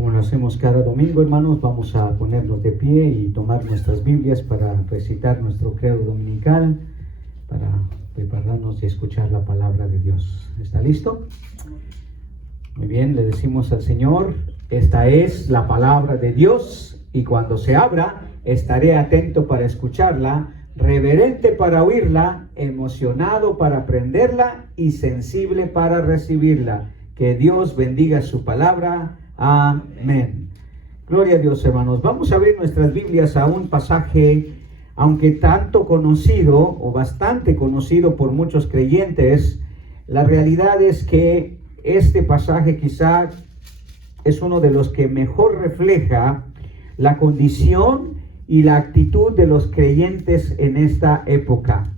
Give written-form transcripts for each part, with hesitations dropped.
Como lo hacemos cada domingo, hermanos, vamos a ponernos de pie y tomar nuestras Biblias para recitar nuestro credo dominical, para prepararnos y escuchar la palabra de Dios. ¿Está listo? Muy bien, le decimos al Señor, esta es la palabra de Dios, y cuando se abra, estaré atento para escucharla, reverente para oírla, emocionado para aprenderla y sensible para recibirla. Que Dios bendiga su palabra. Amén. Gloria a Dios, hermanos. Vamos a abrir nuestras Biblias a un pasaje, aunque tanto conocido o bastante conocido por muchos creyentes. La realidad es que este pasaje quizá es uno de los que mejor refleja la condición y la actitud de los creyentes en esta época.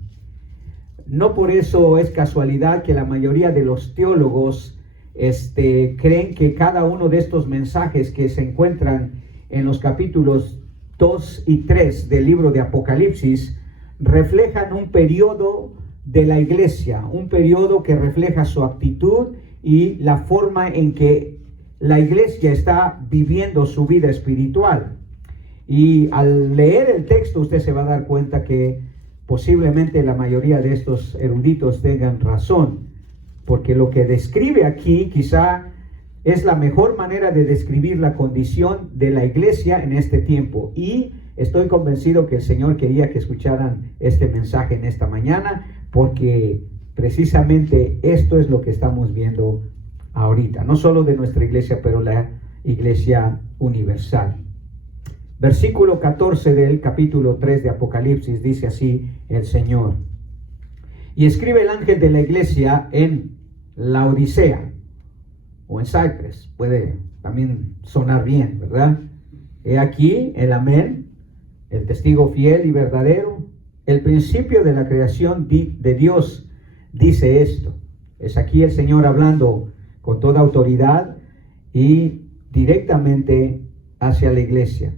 No por eso es casualidad que la mayoría de los teólogos creen que cada uno de estos mensajes que se encuentran en los capítulos 2 y 3 del libro de Apocalipsis reflejan un periodo de la iglesia, un periodo que refleja su actitud y la forma en que la iglesia está viviendo su vida espiritual. Y al leer el texto usted se va a dar cuenta que posiblemente la mayoría de estos eruditos tengan razón, porque lo que describe aquí quizá es la mejor manera de describir la condición de la iglesia en este tiempo. Y estoy convencido que el Señor quería que escucharan este mensaje en esta mañana, porque precisamente esto es lo que estamos viendo ahorita, no solo de nuestra iglesia, pero la iglesia universal. Versículo 14 del capítulo 3 de Apocalipsis dice así el Señor: y escribe el ángel de la iglesia en Laodicea, o en Cyprus, puede también sonar bien, ¿verdad? He aquí el Amén, el testigo fiel y verdadero, el principio de la creación de Dios, dice esto. Es aquí el Señor hablando con toda autoridad y directamente hacia la iglesia.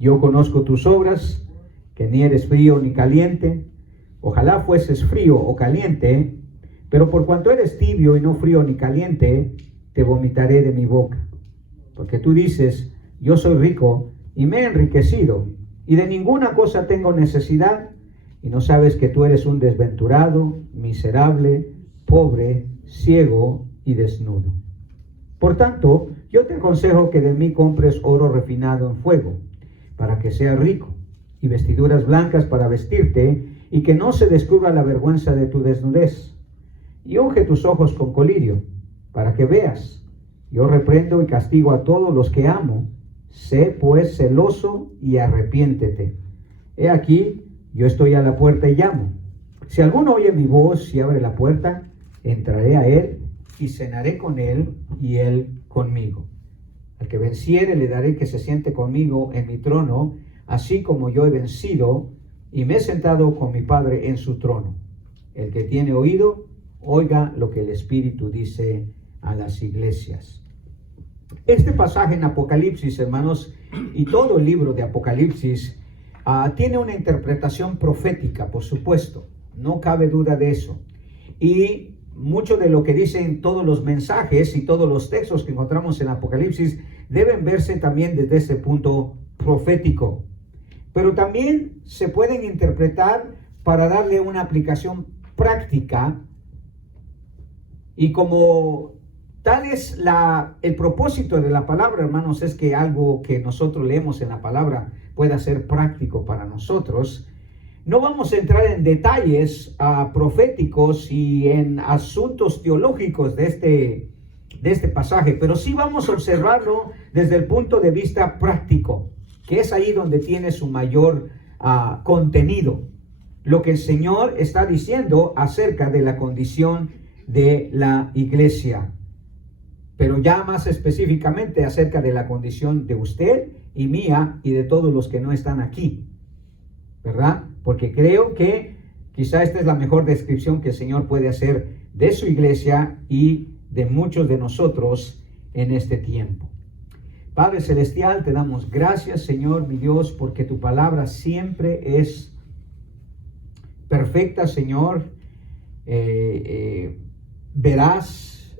Yo conozco tus obras, que ni eres frío ni caliente. Ojalá fueses frío o caliente, pero por cuanto eres tibio y no frío ni caliente, te vomitaré de mi boca. Porque tú dices, yo soy rico y me he enriquecido, y de ninguna cosa tengo necesidad, y no sabes que tú eres un desventurado, miserable, pobre, ciego y desnudo. Por tanto, yo te aconsejo que de mí compres oro refinado en fuego, para que seas rico, y vestiduras blancas para vestirte, y que no se descubra la vergüenza de tu desnudez. Y unge tus ojos con colirio, para que veas. Yo reprendo y castigo a todos los que amo. Sé pues celoso y arrepiéntete. He aquí, yo estoy a la puerta y llamo. Si alguno oye mi voz y abre la puerta, entraré a él y cenaré con él y él conmigo. Al que venciere le daré que se siente conmigo en mi trono, así como yo he vencido y me he sentado con mi Padre en su trono. El que tiene oído, oiga lo que el Espíritu dice a las iglesias. Este pasaje en Apocalipsis, hermanos, y todo el libro de Apocalipsis, tiene una interpretación profética, por supuesto, no cabe duda de eso. Y mucho de lo que dicen todos los mensajes y todos los textos que encontramos en Apocalipsis deben verse también desde ese punto profético. Pero también se pueden interpretar para darle una aplicación práctica, y como tal es el propósito de la palabra, hermanos, es que algo que nosotros leemos en la palabra pueda ser práctico para nosotros. No vamos a entrar en detalles proféticos y en asuntos teológicos de este pasaje, pero sí vamos a observarlo desde el punto de vista práctico, que es ahí donde tiene su mayor contenido. Lo que el Señor está diciendo acerca de la condición de la iglesia, pero ya más específicamente acerca de la condición de usted y mía y de todos los que no están aquí, ¿verdad? Porque creo que quizá esta es la mejor descripción que el Señor puede hacer de su iglesia y de muchos de nosotros en este tiempo. Padre Celestial, te damos gracias, Señor, mi Dios, porque tu palabra siempre es perfecta, Señor, veraz,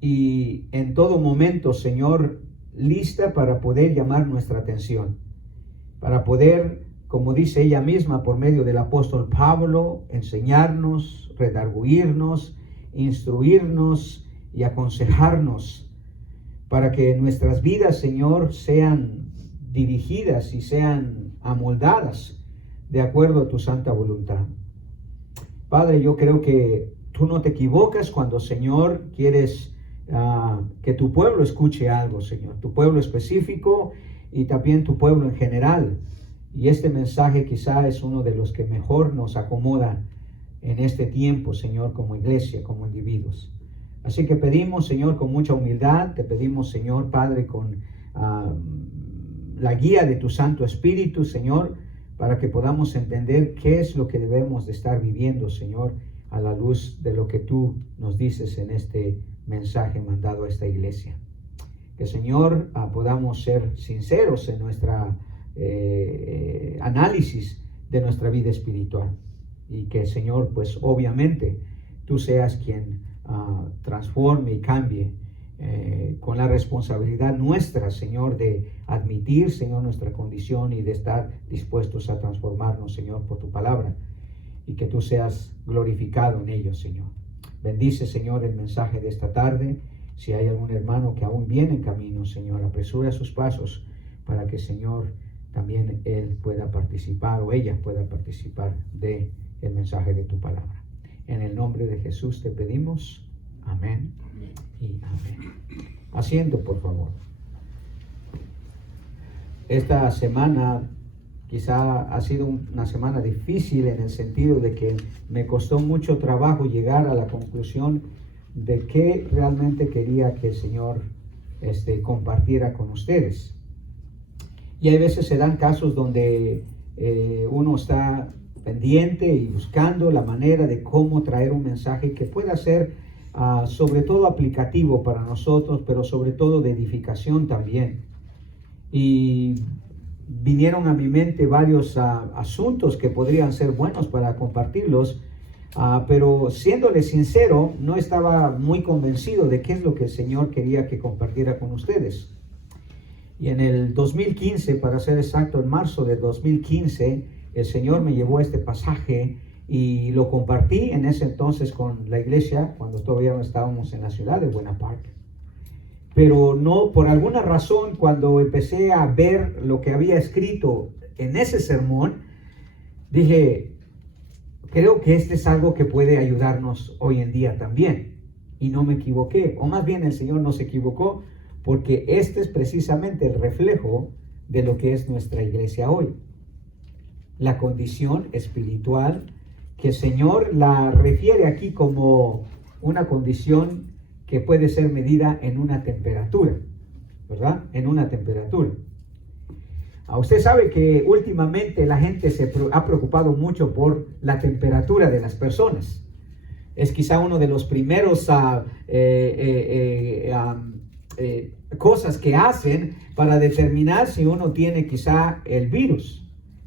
y en todo momento, Señor, lista para poder llamar nuestra atención, para poder, como dice ella misma por medio del apóstol Pablo, enseñarnos, redarguirnos, instruirnos y aconsejarnos, para que nuestras vidas, Señor, sean dirigidas y sean amoldadas de acuerdo a tu santa voluntad. Padre, yo creo que tú no te equivocas cuando, Señor, quieres que tu pueblo escuche algo, Señor, tu pueblo específico y también tu pueblo en general. Y este mensaje quizá es uno de los que mejor nos acomoda en este tiempo, Señor, como iglesia, como individuos. Así que pedimos, Señor, con mucha humildad, te pedimos, Señor, Padre, con la guía de tu Santo Espíritu, Señor, para que podamos entender qué es lo que debemos de estar viviendo, Señor, a la luz de lo que tú nos dices en este mensaje mandado a esta iglesia. Que, Señor, podamos ser sinceros en nuestra análisis de nuestra vida espiritual, y que, Señor, pues obviamente tú seas quien transforme y cambie, con la responsabilidad nuestra, Señor, de admitir, Señor, nuestra condición y de estar dispuestos a transformarnos, Señor, por tu palabra, y que tú seas glorificado en ello, Señor. Bendice, Señor, el mensaje de esta tarde. Si hay algún hermano que aún viene en camino, Señor, apresura sus pasos para que, Señor, también él pueda participar o ella pueda participar de el mensaje de tu palabra. En el nombre de Jesús te pedimos. Amén y amén. Asiento, por favor. Esta semana quizá ha sido una semana difícil en el sentido de que me costó mucho trabajo llegar a la conclusión de qué realmente quería que el Señor compartiera con ustedes. Y hay veces se dan casos donde uno está pendiente y buscando la manera de cómo traer un mensaje que pueda ser sobre todo aplicativo para nosotros, pero sobre todo de edificación también. Y vinieron a mi mente varios asuntos que podrían ser buenos para compartirlos, pero siéndole sincero, no estaba muy convencido de qué es lo que el Señor quería que compartiera con ustedes. Y en el 2015, para ser exacto, en marzo del 2015, el Señor me llevó a este pasaje y lo compartí en ese entonces con la iglesia, cuando todavía estábamos en la ciudad de Buena Park. Pero no, por alguna razón, cuando empecé a ver lo que había escrito en ese sermón, dije, creo que este es algo que puede ayudarnos hoy en día también. Y no me equivoqué, o más bien el Señor no se equivocó, porque este es precisamente el reflejo de lo que es nuestra iglesia hoy. La condición espiritual, que el Señor la refiere aquí como una condición que puede ser medida en una temperatura, ¿verdad? En una temperatura. Usted sabe que últimamente la gente se ha preocupado mucho por la temperatura de las personas. Es quizá uno de los primeros cosas que hacen para determinar si uno tiene quizá el virus.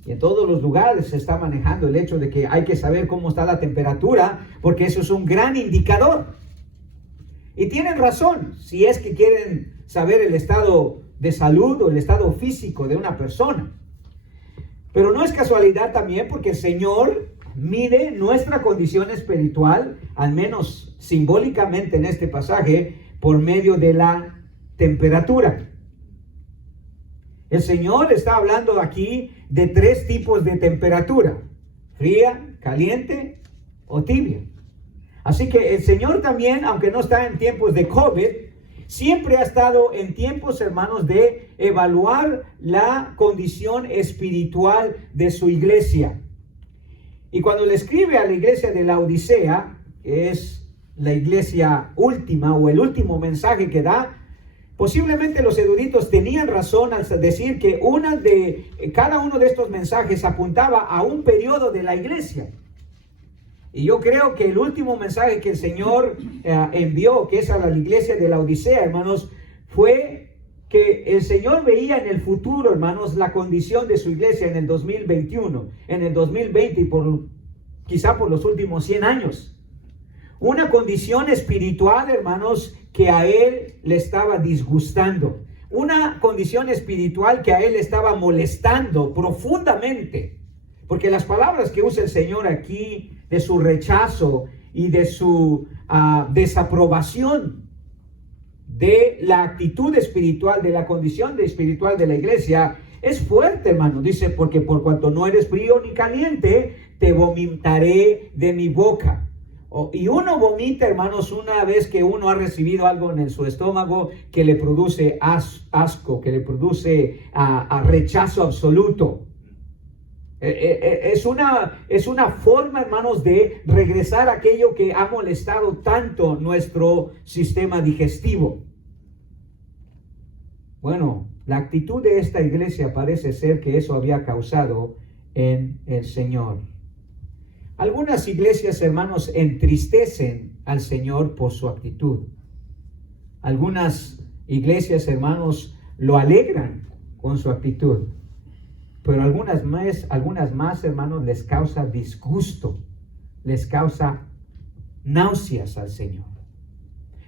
Y en todos los lugares se está manejando el hecho de que hay que saber cómo está la temperatura, porque eso es un gran indicador. Y tienen razón, si es que quieren saber el estado de salud o el estado físico de una persona. Pero no es casualidad también, porque el Señor mide nuestra condición espiritual, al menos simbólicamente en este pasaje, por medio de la temperatura. El Señor está hablando aquí de 3 tipos de temperatura: fría, caliente o tibia. Así que el Señor también, aunque no está en tiempos de COVID, siempre ha estado en tiempos, hermanos, de evaluar la condición espiritual de su iglesia. Y cuando le escribe a la iglesia de Laodicea, que es la iglesia última o el último mensaje que da, posiblemente los eruditos tenían razón al decir que cada uno de estos mensajes apuntaba a un periodo de la iglesia. Y yo creo que el último mensaje que el Señor envió, que es a la iglesia de Laodicea, hermanos, fue que el Señor veía en el futuro, hermanos, la condición de su iglesia en el 2021, en el 2020 y quizá por los últimos 100 años. Una condición espiritual, hermanos, que a él le estaba disgustando. una condición espiritual que a él estaba molestando profundamente. Porque las palabras que usa el Señor aquí de su rechazo y de su desaprobación de la actitud espiritual, de la condición espiritual de la iglesia, es fuerte, hermano. Dice, porque por cuanto no eres frío ni caliente, te vomitaré de mi boca. Y uno vomita, hermanos, una vez que uno ha recibido algo en su estómago que le produce asco, que le produce rechazo absoluto. Es una forma, hermanos, de regresar a aquello que ha molestado tanto nuestro sistema digestivo. Bueno, la actitud de esta iglesia parece ser que eso había causado en el Señor. Algunas iglesias, hermanos, entristecen al Señor por su actitud. Algunas iglesias, hermanos, lo alegran con su actitud. Pero algunas más, hermanos, les causa disgusto, les causa náuseas al Señor.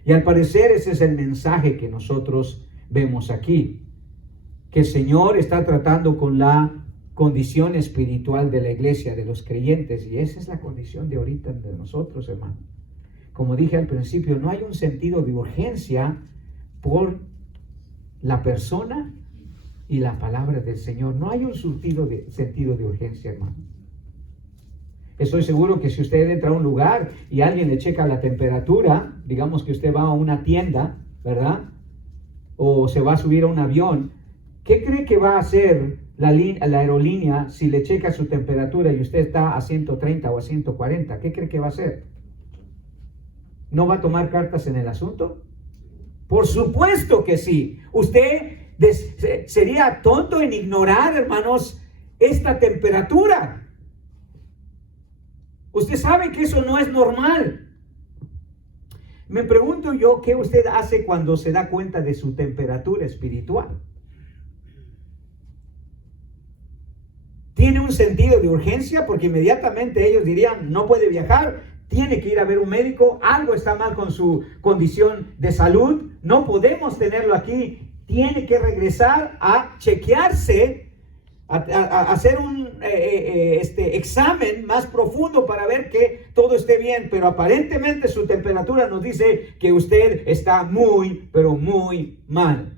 Y al parecer ese es el mensaje que nosotros vemos aquí, que el Señor está tratando con la condición espiritual de la iglesia, de los creyentes, y esa es la condición de ahorita de nosotros, hermano. Como dije al principio, no hay un sentido de urgencia por la persona y la palabra del Señor. No hay un sentido de urgencia, hermano. Estoy seguro que si usted entra a un lugar y alguien le checa la temperatura, digamos que usted va a una tienda, ¿verdad? O se va a subir a un avión, ¿qué cree que va a hacer la aerolínea si le checa su temperatura y usted está a 130 o a 140? ¿Qué cree que va a hacer? ¿No va a tomar cartas en el asunto? Por supuesto que sí. Usted sería tonto en ignorar, hermanos, esta temperatura. Usted sabe que eso no es normal. Me pregunto yo, ¿qué usted hace cuando se da cuenta de su temperatura espiritual? ¿Tiene un sentido de urgencia? Porque inmediatamente ellos dirían, no puede viajar, tiene que ir a ver un médico, algo está mal con su condición de salud, no podemos tenerlo aquí, tiene que regresar a chequearse, a hacer un examen más profundo para ver que todo esté bien, pero aparentemente su temperatura nos dice que usted está muy, pero muy mal.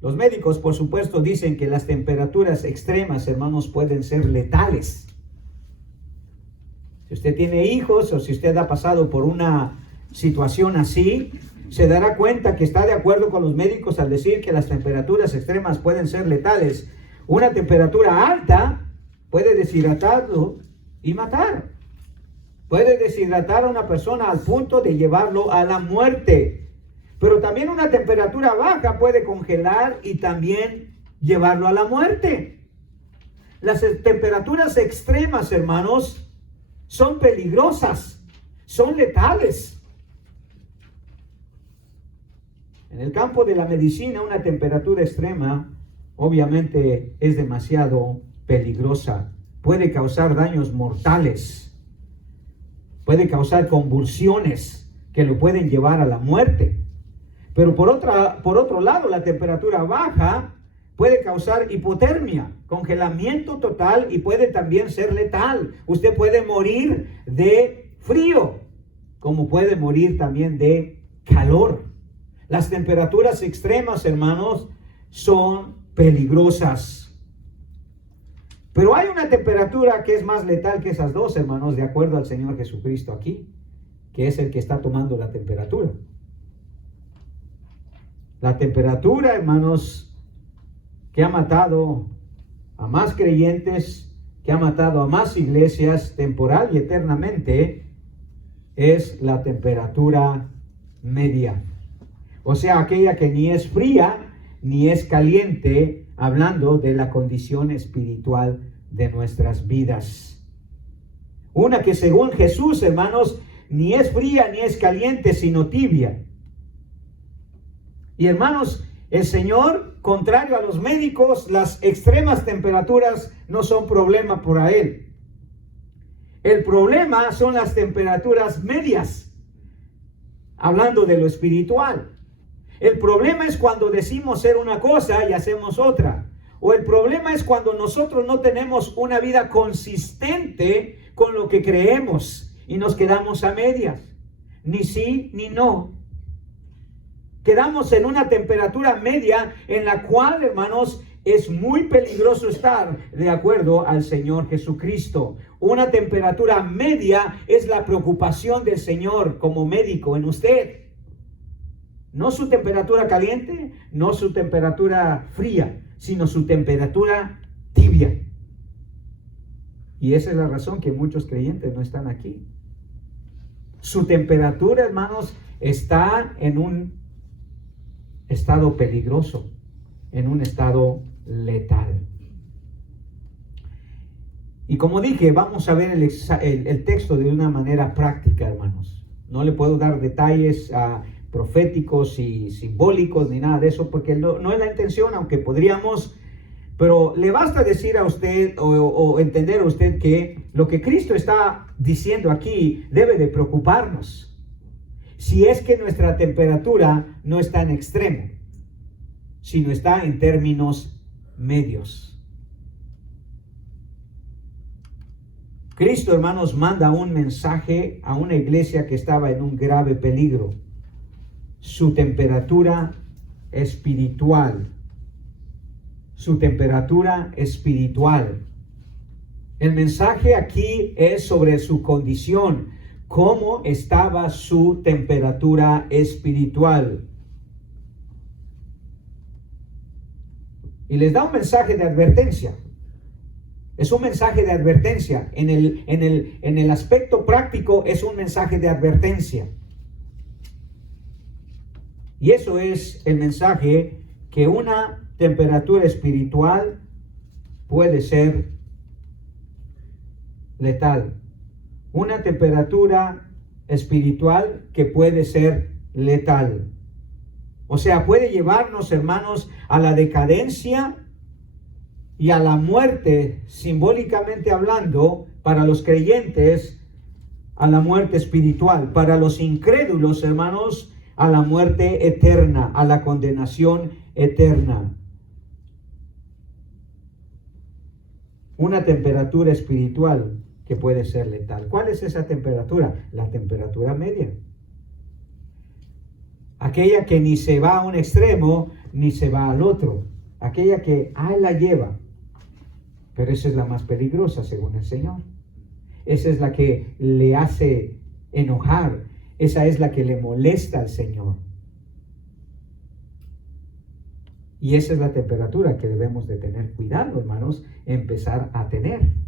Los médicos, por supuesto, dicen que las temperaturas extremas, hermanos, pueden ser letales. Si usted tiene hijos o si usted ha pasado por una situación así, se dará cuenta que está de acuerdo con los médicos al decir que las temperaturas extremas pueden ser letales. Una temperatura alta puede deshidratarlo y matar. Puede deshidratar a una persona al punto de llevarlo a la muerte. Pero también una temperatura baja puede congelar y también llevarlo a la muerte. Las temperaturas extremas, hermanos, son peligrosas, son letales. En el campo de la medicina, una temperatura extrema obviamente es demasiado peligrosa. Puede causar daños mortales. Puede causar convulsiones que lo pueden llevar a la muerte. Pero por otro lado, la temperatura baja puede causar hipotermia, congelamiento total y puede también ser letal. Usted puede morir de frío, como puede morir también de calor. Las temperaturas extremas, hermanos, son peligrosas. Pero hay una temperatura que es más letal que esas dos, hermanos, de acuerdo al Señor Jesucristo aquí, que es el que está tomando la temperatura. La temperatura, hermanos, que ha matado a más creyentes, que ha matado a más iglesias temporal y eternamente, es la temperatura media. O sea, aquella que ni es fría ni es caliente, hablando de la condición espiritual de nuestras vidas. Una que según Jesús, hermanos, ni es fría ni es caliente, sino tibia. Y hermanos, el Señor, contrario a los médicos, las extremas temperaturas no son problema para Él. El problema son las temperaturas medias. hablando de lo espiritual. El problema es cuando decimos ser una cosa y hacemos otra. O el problema es cuando nosotros no tenemos una vida consistente con lo que creemos y nos quedamos a medias. Ni sí ni no. Quedamos en una temperatura media en la cual, hermanos, es muy peligroso estar de acuerdo al Señor Jesucristo. Una temperatura media es la preocupación del Señor como médico en usted. No su temperatura caliente, no su temperatura fría, sino su temperatura tibia. Y esa es la razón que muchos creyentes no están aquí. Su temperatura, hermanos, está en un estado peligroso, en un estado letal. Y como dije, vamos a ver el texto de una manera práctica, hermanos. No le puedo dar detalles proféticos y simbólicos ni nada de eso, porque no es la intención, aunque podríamos, pero le basta decir a usted o entender a usted que lo que Cristo está diciendo aquí debe de preocuparnos, si es que nuestra temperatura no está en extremo, sino está en términos medios. Cristo, hermanos, manda un mensaje a una iglesia que estaba en un grave peligro. Su temperatura espiritual. Su temperatura espiritual. El mensaje aquí es sobre su condición. ¿Cómo estaba su temperatura espiritual? Y les da un mensaje de advertencia. Es un mensaje de advertencia. En el aspecto práctico es un mensaje de advertencia. Y eso es el mensaje, que una temperatura espiritual puede ser letal. Una temperatura espiritual que puede ser letal. O sea, puede llevarnos, hermanos, a la decadencia y a la muerte, simbólicamente hablando, para los creyentes, a la muerte espiritual. Para los incrédulos, hermanos, a la muerte eterna, a la condenación eterna. Una temperatura espiritual que puede ser letal. ¿Cuál es esa temperatura? La temperatura media. Aquella que ni se va a un extremo, ni se va al otro. Aquella que ahí la lleva. Pero esa es la más peligrosa, según el Señor. Esa es la que le hace enojar. Esa es la que le molesta al Señor. Y esa es la temperatura que debemos de tener cuidado, hermanos, empezar a tener.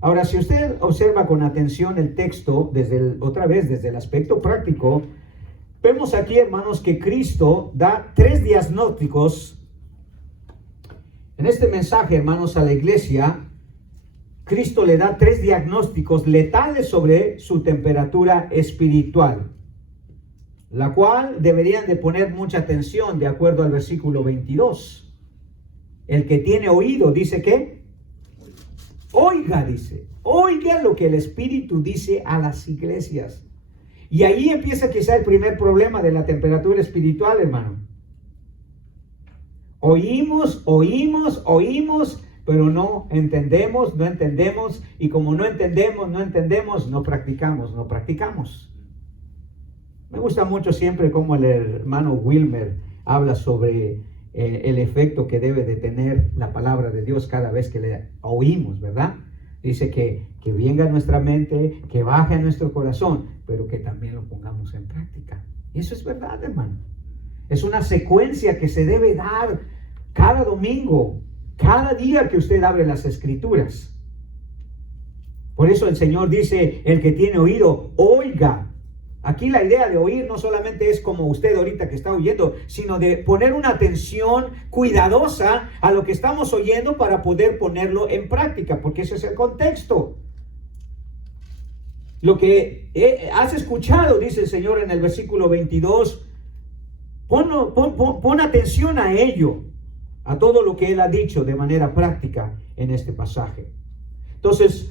Ahora, si usted observa con atención el texto, otra vez desde el aspecto práctico, vemos aquí, hermanos, que Cristo da 3 diagnósticos. En este mensaje, hermanos, a la iglesia, Cristo le da 3 diagnósticos letales sobre su temperatura espiritual, la cual deberían de poner mucha atención de acuerdo al versículo 22. El que tiene oído, dice que oiga, oiga lo que el Espíritu dice a las iglesias. Y ahí empieza quizá el primer problema de la temperatura espiritual, hermano. Oímos, pero no entendemos, y como no entendemos, no practicamos. Me gusta mucho siempre cómo el hermano Wilmer habla sobre el efecto que debe de tener la palabra de Dios cada vez que le oímos, ¿verdad? Dice que venga a nuestra mente, que baje a nuestro corazón, pero que también lo pongamos en práctica. Y eso es verdad, hermano. Es una secuencia que se debe dar cada domingo, cada día que usted abre las Escrituras. Por eso el Señor dice, el que tiene oído, oiga. Aquí la idea de oír no solamente es como usted ahorita que está oyendo, sino de poner una atención cuidadosa a lo que estamos oyendo para poder ponerlo en práctica, porque ese es el contexto. Lo que has escuchado, dice el Señor en el versículo 22, pon atención a ello, a todo lo que Él ha dicho de manera práctica en este pasaje. Entonces,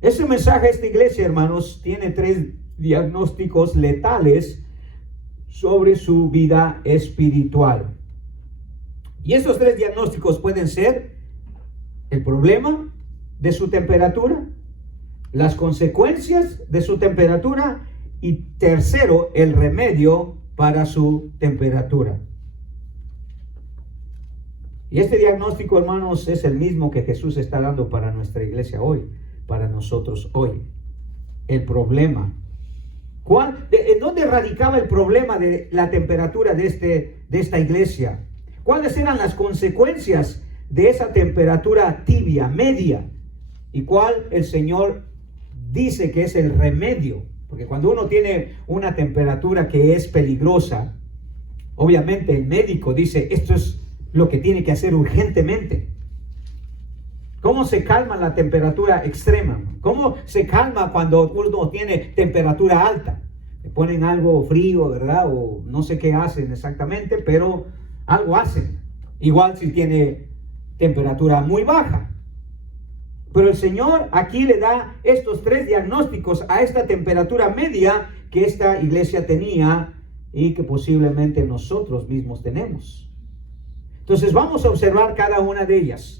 Este mensaje a esta iglesia, hermanos, tiene 3 diagnósticos letales sobre su vida espiritual. Y estos 3 diagnósticos pueden ser el problema de su temperatura, las consecuencias de su temperatura y tercero, el remedio para su temperatura. Y este diagnóstico, hermanos, es el mismo que Jesús está dando para nuestra iglesia hoy, para nosotros hoy. El problema. ¿En dónde radicaba el problema de la temperatura de esta iglesia? ¿Cuáles eran las consecuencias de esa temperatura tibia, media? ¿Y cuál el Señor dice que es el remedio? Porque cuando uno tiene una temperatura que es peligrosa, obviamente el médico dice, esto es lo que tiene que hacer urgentemente. ¿Cómo se calma la temperatura extrema? ¿Cómo se calma cuando uno tiene temperatura alta? Le ponen algo frío, ¿verdad? O no sé qué hacen exactamente, pero algo hacen. Igual si tiene temperatura muy baja. Pero el Señor aquí le da estos 3 diagnósticos a esta temperatura media que esta iglesia tenía y que posiblemente nosotros mismos tenemos. Entonces vamos a observar cada una de ellas.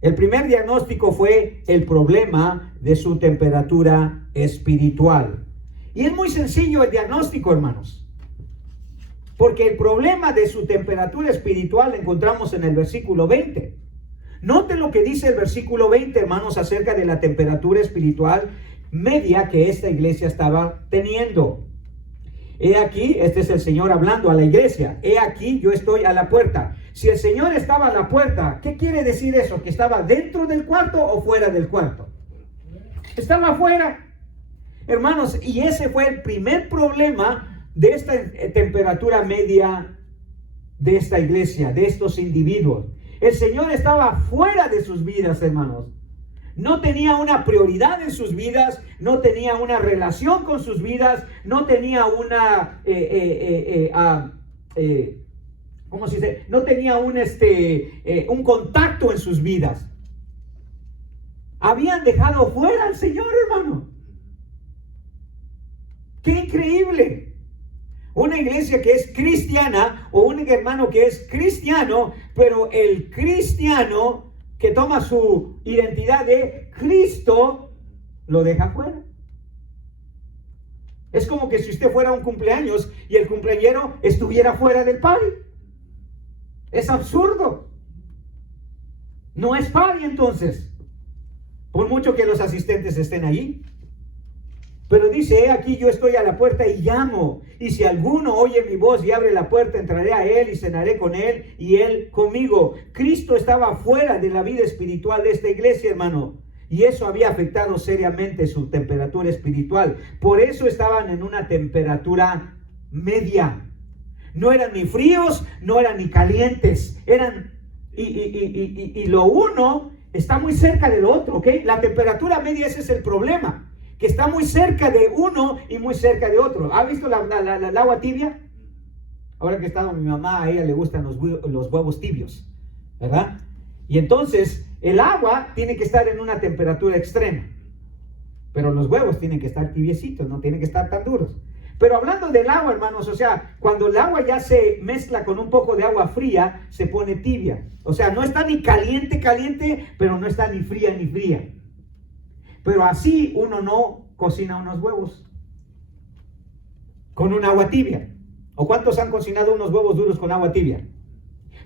El primer diagnóstico fue el problema de su temperatura espiritual. Y es muy sencillo el diagnóstico, hermanos. Porque el problema de su temperatura espiritual lo encontramos en el versículo 20. Note lo que dice el versículo 20, hermanos, acerca de la temperatura espiritual media que esta iglesia estaba teniendo. He aquí, este es el Señor hablando a la iglesia. He aquí, yo estoy a la puerta. Si el Señor estaba a la puerta, ¿qué quiere decir eso? ¿Que estaba dentro del cuarto o fuera del cuarto? Estaba afuera. Hermanos, y ese fue el primer problema de esta temperatura media de esta iglesia, de estos individuos. El Señor estaba fuera de sus vidas, hermanos. No tenía una prioridad en sus vidas, no tenía una relación con sus vidas, no tenía una, ¿cómo se dice? No tenía un contacto en sus vidas. Habían dejado fuera al Señor, hermano. ¡Qué increíble! Una iglesia que es cristiana o un hermano que es cristiano, pero el cristiano que toma su identidad de Cristo, lo deja fuera. Es como que si usted fuera a un cumpleaños y el cumpleañero estuviera fuera del party. Es absurdo. No es party entonces, por mucho que los asistentes estén allí. Pero dice, he aquí yo estoy a la puerta y llamo, y si alguno oye mi voz y abre la puerta, entraré a él y cenaré con él y él conmigo. Cristo estaba fuera de la vida espiritual de esta iglesia, hermano, y eso había afectado seriamente su temperatura espiritual. Por eso estaban en una temperatura media. No eran ni fríos, no eran ni calientes, eran y lo uno está muy cerca del otro, ¿ok? La temperatura media, ese es el problema, que está muy cerca de uno y muy cerca de otro. ¿Ha visto el agua tibia? Ahora que estaba mi mamá, a ella le gustan los huevos tibios, ¿verdad? Y entonces el agua tiene que estar en una temperatura extrema, pero los huevos tienen que estar tibiecitos, no tienen que estar tan duros. Pero hablando del agua, hermanos, o sea, cuando el agua ya se mezcla con un poco de agua fría, se pone tibia. O sea, no está ni caliente, pero no está ni fría. Pero así uno no cocina unos huevos con un agua tibia. ¿O cuántos han cocinado unos huevos duros con agua tibia?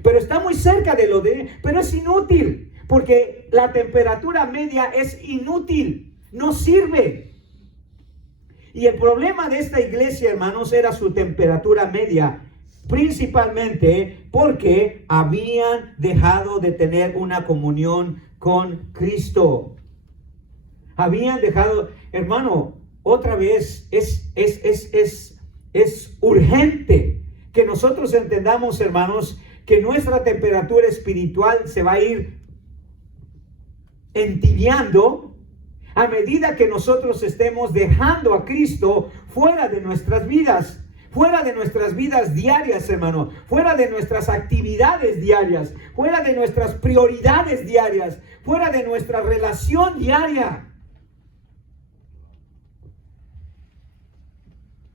Pero está muy cerca pero es inútil, porque la temperatura media es inútil, no sirve. Y el problema de esta iglesia, hermanos, era su temperatura media, principalmente porque habían dejado de tener una comunión con Cristo. Habían dejado, hermano, otra vez es urgente que nosotros entendamos, hermanos, que nuestra temperatura espiritual se va a ir entibiando a medida que nosotros estemos dejando a Cristo fuera de nuestras vidas diarias, hermano, fuera de nuestras actividades diarias, fuera de nuestras prioridades diarias, fuera de nuestra relación diaria.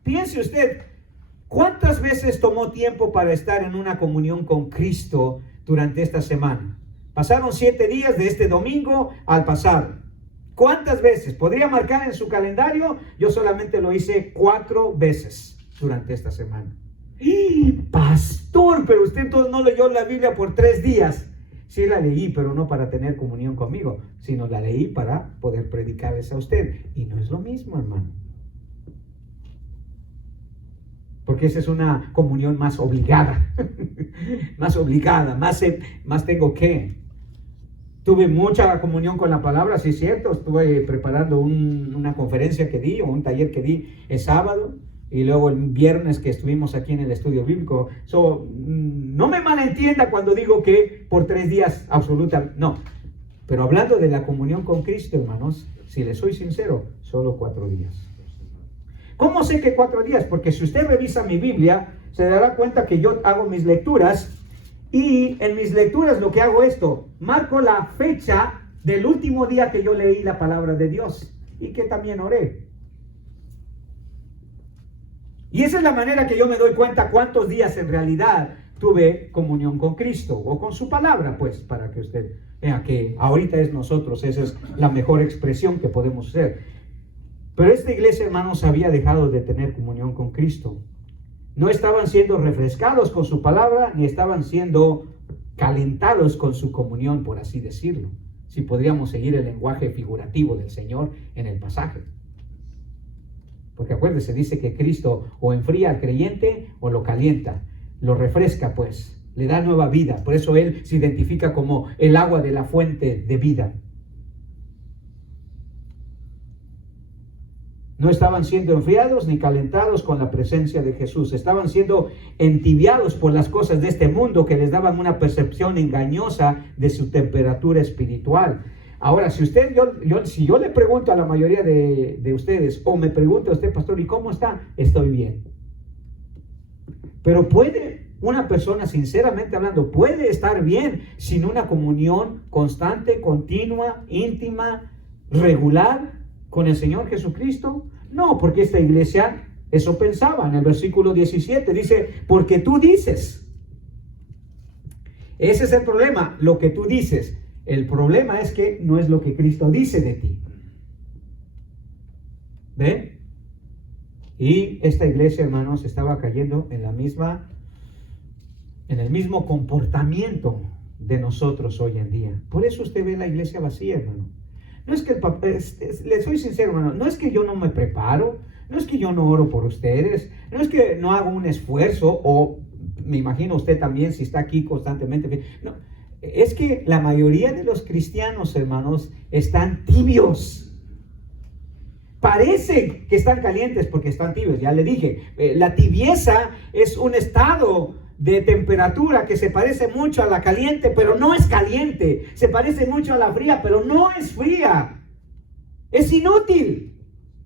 Piense usted, ¿cuántas veces tomó tiempo para estar en una comunión con Cristo durante esta semana? Pasaron 7 días de este domingo al pasado. ¿Cuántas veces? ¿Podría marcar en su calendario? Yo solamente lo hice 4 veces durante esta semana. ¡Y, pastor! Pero usted entonces no leyó la Biblia por 3 días. Sí la leí, pero no para tener comunión conmigo, sino la leí para poder predicarles a usted. Y no es lo mismo, hermano. Porque esa es una comunión más obligada. Más obligada, más tengo que. Tuve mucha comunión con la palabra, sí es cierto. Estuve preparando una conferencia que di, o un taller que di el sábado. Y luego el viernes que estuvimos aquí en el estudio bíblico. No me malentienda cuando digo que por 3 días absoluta, no. Pero hablando de la comunión con Cristo, hermanos, si les soy sincero, solo 4 días. ¿Cómo sé que 4 días? Porque si usted revisa mi Biblia, se dará cuenta que yo hago mis lecturas. Y en mis lecturas lo que hago esto, marco la fecha del último día que yo leí la palabra de Dios. Y que también oré. Y esa es la manera que yo me doy cuenta cuántos días en realidad tuve comunión con Cristo o con su palabra, pues, para que usted vea que ahorita es nosotros, esa es la mejor expresión que podemos hacer. Pero esta iglesia, hermanos, había dejado de tener comunión con Cristo. No estaban siendo refrescados con su palabra, ni estaban siendo calentados con su comunión, por así decirlo, si podríamos seguir el lenguaje figurativo del Señor en el pasaje. Porque acuérdese, dice que Cristo o enfría al creyente o lo calienta, lo refresca pues, le da nueva vida. Por eso Él se identifica como el agua de la fuente de vida. No estaban siendo enfriados ni calentados con la presencia de Jesús. Estaban siendo entibiados por las cosas de este mundo que les daban una percepción engañosa de su temperatura espiritual. Ahora, si yo le pregunto a la mayoría de ustedes, o me pregunta a usted, pastor, ¿y cómo está? Estoy bien. Pero puede una persona, sinceramente hablando, puede estar bien sin una comunión constante, continua, íntima, regular con el Señor Jesucristo. No, porque esta iglesia eso pensaba. En el versículo 17 dice, porque tú dices. Ese es el problema, lo que tú dices. El problema es que no es lo que Cristo dice de ti. ¿Ven? Y esta iglesia, hermanos, estaba cayendo en el mismo comportamiento de nosotros hoy en día. Por eso usted ve la iglesia vacía, hermano. No es que le soy sincero, hermano, no es que yo no me preparo, no es que yo no oro por ustedes, no es que no hago un esfuerzo, o me imagino usted también si está aquí constantemente. No, es que la mayoría de los cristianos, hermanos, están tibios. Parece que están calientes porque están tibios, ya le dije. La tibieza es un estado de temperatura que se parece mucho a la caliente, pero no es caliente. Se parece mucho a la fría, pero no es fría. Es inútil,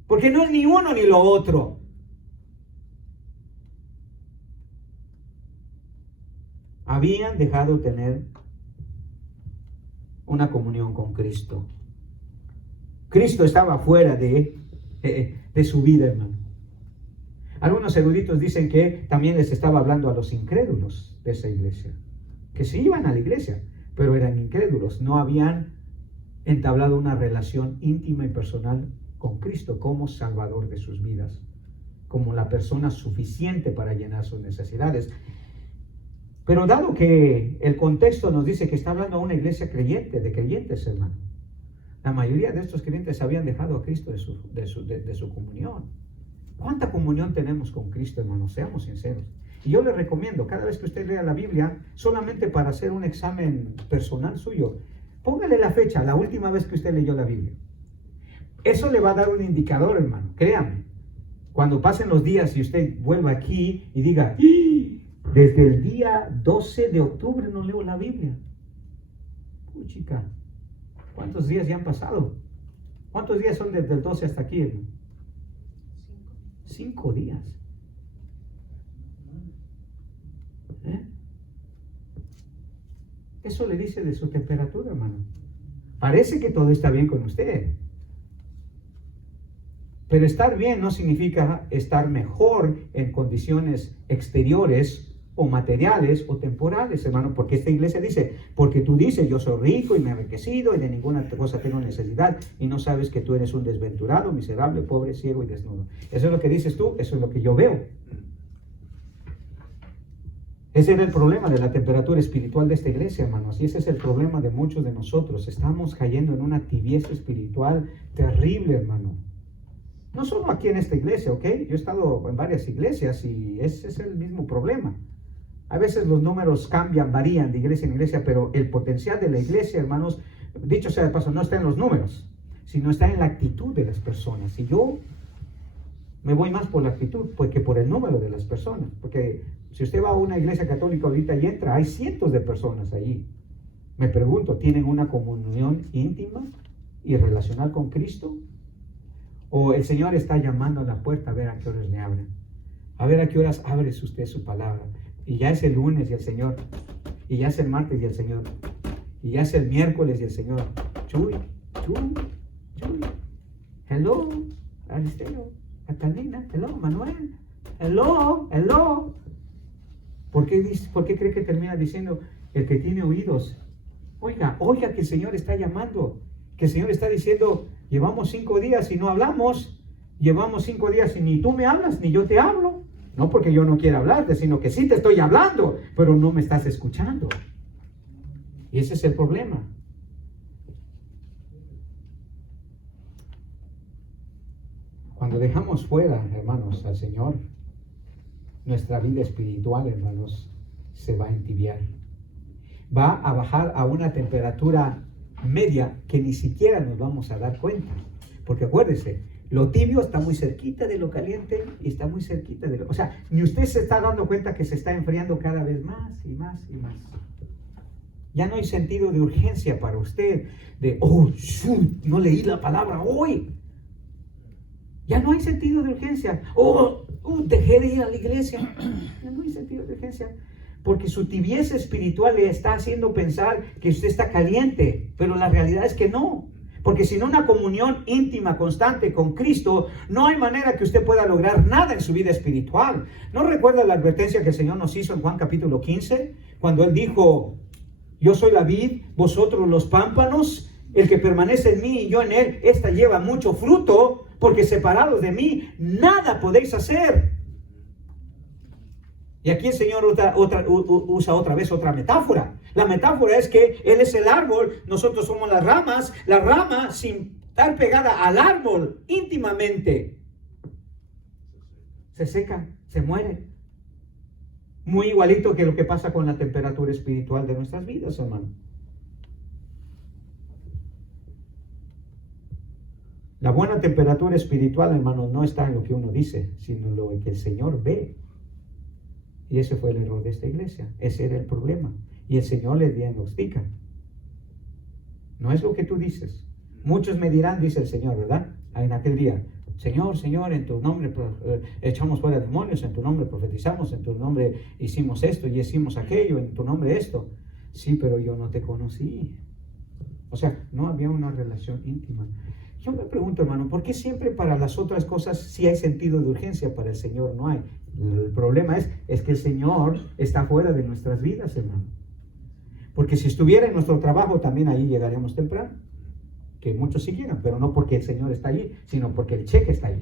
porque no es ni uno ni lo otro. Habían dejado de tener una comunión con Cristo. Cristo estaba fuera de su vida, hermano. Algunos eruditos dicen que también les estaba hablando a los incrédulos de esa iglesia, que sí iban a la iglesia, pero eran incrédulos, no habían entablado una relación íntima y personal con Cristo como Salvador de sus vidas, como la persona suficiente para llenar sus necesidades. Pero dado que el contexto nos dice que está hablando a una iglesia creyente, de creyentes, hermano, la mayoría de estos creyentes habían dejado a Cristo de su comunión. ¿Cuánta comunión tenemos con Cristo, hermano? Seamos sinceros. Y yo le recomiendo, cada vez que usted lea la Biblia, solamente para hacer un examen personal suyo, póngale la fecha, la última vez que usted leyó la Biblia. Eso le va a dar un indicador, hermano, créame. Cuando pasen los días y usted vuelva aquí y diga, desde el día 12 de octubre no leo la Biblia. Chica, ¿cuántos días ya han pasado? ¿Cuántos días son desde el 12 hasta aquí, hermano? 5 días. Eso le dice de su temperatura, hermano. Parece que todo está bien con usted, Pero estar bien no significa estar mejor en condiciones exteriores o materiales o temporales, hermano, porque esta iglesia dice, porque tú dices, yo soy rico y me he enriquecido y de ninguna cosa tengo necesidad, y no sabes que tú eres un desventurado, miserable, pobre, ciego y desnudo. Eso es lo que dices tú, eso es lo que yo veo. Ese era el problema de la temperatura espiritual de esta iglesia, hermanos, y ese es el problema de muchos de nosotros. Estamos cayendo en una tibieza espiritual terrible, hermano. No solo aquí en esta iglesia, ¿ok? Yo he estado en varias iglesias y ese es el mismo problema. A veces los números cambian, varían de iglesia en iglesia, pero el potencial de la iglesia, hermanos, dicho sea de paso, no está en los números, sino está en la actitud de las personas. Y yo me voy más por la actitud que por el número de las personas. Porque si usted va a una iglesia católica ahorita y entra, hay cientos de personas allí. Me pregunto, ¿tienen una comunión íntima y relacional con Cristo? ¿O el Señor está llamando a la puerta a ver a qué horas le abren? A ver a qué horas abre usted su palabra. Y ya es el lunes y el Señor. Y ya es el martes y el Señor. Y ya es el miércoles y el Señor. Chuy. Hello, Aristeo, Catalina. Hello, Manuel. Hello. ¿Por qué cree que termina diciendo el que tiene oídos? Oiga que el Señor está llamando. Que el Señor está diciendo, llevamos 5 días y no hablamos. Llevamos 5 días y ni tú me hablas, ni yo te hablo. No porque yo no quiera hablarte, sino que sí te estoy hablando, pero no me estás escuchando. Y ese es el problema. Cuando dejamos fuera, hermanos, al Señor, nuestra vida espiritual, hermanos, se va a entibiar. Va a bajar a una temperatura media que ni siquiera nos vamos a dar cuenta. Porque acuérdese, lo tibio está muy cerquita de lo caliente y está muy cerquita de lo... O sea, ni usted se está dando cuenta que se está enfriando cada vez más y más y más. Ya no hay sentido de urgencia para usted de, shoot, no leí la palabra hoy. Ya no hay sentido de urgencia. Dejé de ir a la iglesia. Ya no hay sentido de urgencia. Porque su tibieza espiritual le está haciendo pensar que usted está caliente, pero la realidad es que no. Porque sin una comunión íntima, constante con Cristo, no hay manera que usted pueda lograr nada en su vida espiritual. ¿No recuerda la advertencia que el Señor nos hizo en Juan capítulo 15? Cuando Él dijo, yo soy la vid, vosotros los pámpanos, el que permanece en mí y yo en Él, esta lleva mucho fruto, porque separados de mí, nada podéis hacer. Y aquí el Señor usa otra vez otra metáfora. La metáfora es que Él es el árbol, nosotros somos las ramas. La rama, sin estar pegada al árbol íntimamente, se seca, se muere. Muy igualito que lo que pasa con la temperatura espiritual de nuestras vidas, hermano. La buena temperatura espiritual, hermano, no está en lo que uno dice, sino en lo que el Señor ve. Y ese fue el error de esta iglesia. Ese era el problema. Y el Señor le diagnostica. No es lo que tú dices. Muchos me dirán, dice el Señor, ¿verdad? En aquel día, Señor, en tu nombre echamos fuera demonios, en tu nombre profetizamos, en tu nombre hicimos esto y hicimos aquello, en tu nombre esto. Sí, pero yo no te conocí. O sea, no había una relación íntima. Yo me pregunto, hermano, ¿por qué siempre para las otras cosas sí hay sentido de urgencia, para el Señor no hay? El problema es que el Señor está fuera de nuestras vidas, hermano. Porque si estuviera en nuestro trabajo, también ahí llegaríamos temprano. Que muchos siguieran, pero no porque el Señor está allí, sino porque el cheque está allí.